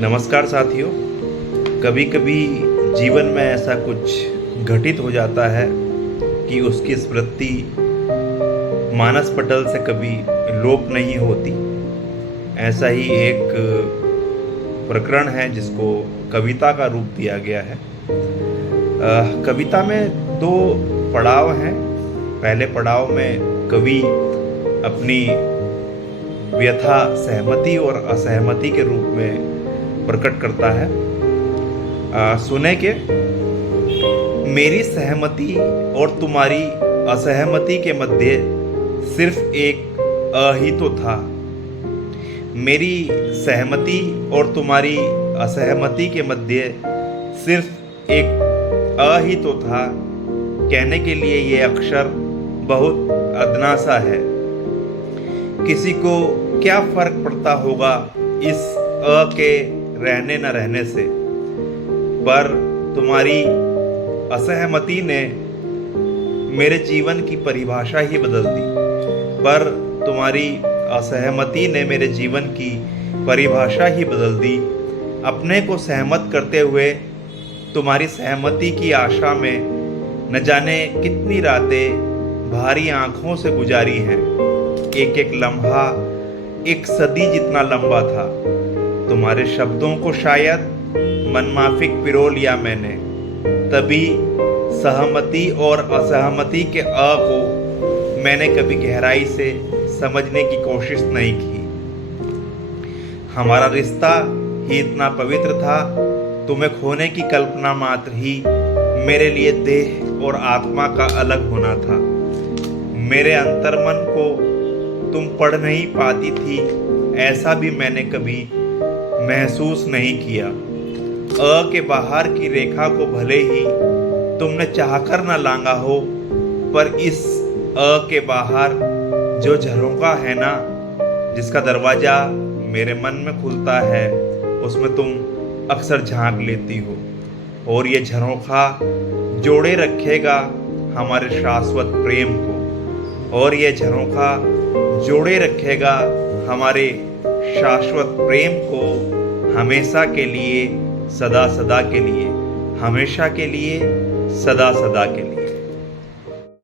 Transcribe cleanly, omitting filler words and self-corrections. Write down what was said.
नमस्कार साथियों। कभी कभी जीवन में ऐसा कुछ घटित हो जाता है कि उसकी स्मृति मानस पटल से कभी लोप नहीं होती। ऐसा ही एक प्रकरण है जिसको कविता का रूप दिया गया है। कविता में दो पड़ाव हैं। पहले पड़ाव में कवि अपनी व्यथा सहमति और असहमति के रूप में प्रकट करता है। सुने के मेरी सहमति और तुम्हारी असहमति के मध्य सिर्फ एक अ ही तो था। मेरी सहमति और तुम्हारी असहमति के मध्य सिर्फ एक अ ही तो था। कहने के लिए ये अक्षर बहुत अदना सा है। किसी को क्या फर्क पड़ता होगा इस अ के रहने न रहने से, पर तुम्हारी असहमति ने मेरे जीवन की परिभाषा ही बदल दी। पर तुम्हारी असहमति ने मेरे जीवन की परिभाषा ही बदल दी। अपने को सहमत करते हुए तुम्हारी सहमति की आशा में न जाने कितनी रातें भारी आंखों से गुजारी हैं। एक एक लम्हा एक सदी जितना लंबा था। तुम्हारे शब्दों को शायद मनमाफिक पिरो लिया मैंने, तभी सहमति और असहमति के अ को मैंने कभी गहराई से समझने की कोशिश नहीं की। हमारा रिश्ता ही इतना पवित्र था, तुम्हें खोने की कल्पना मात्र ही मेरे लिए देह और आत्मा का अलग होना था। मेरे अंतर्मन को तुम पढ़ नहीं पाती थी, ऐसा भी मैंने कभी महसूस नहीं किया। अ के बाहर की रेखा को भले ही तुमने चाहकर न लांगा हो, पर इस अ के बाहर जो झरोखा है ना, जिसका दरवाजा मेरे मन में खुलता है, उसमें तुम अक्सर झांक लेती हो। और ये झरोखा जोड़े रखेगा हमारे शाश्वत प्रेम को। और ये झरोखा जोड़े रखेगा हमारे शाश्वत प्रेम को, हमेशा के लिए, सदा सदा के लिए, हमेशा के लिए, सदा सदा के लिए।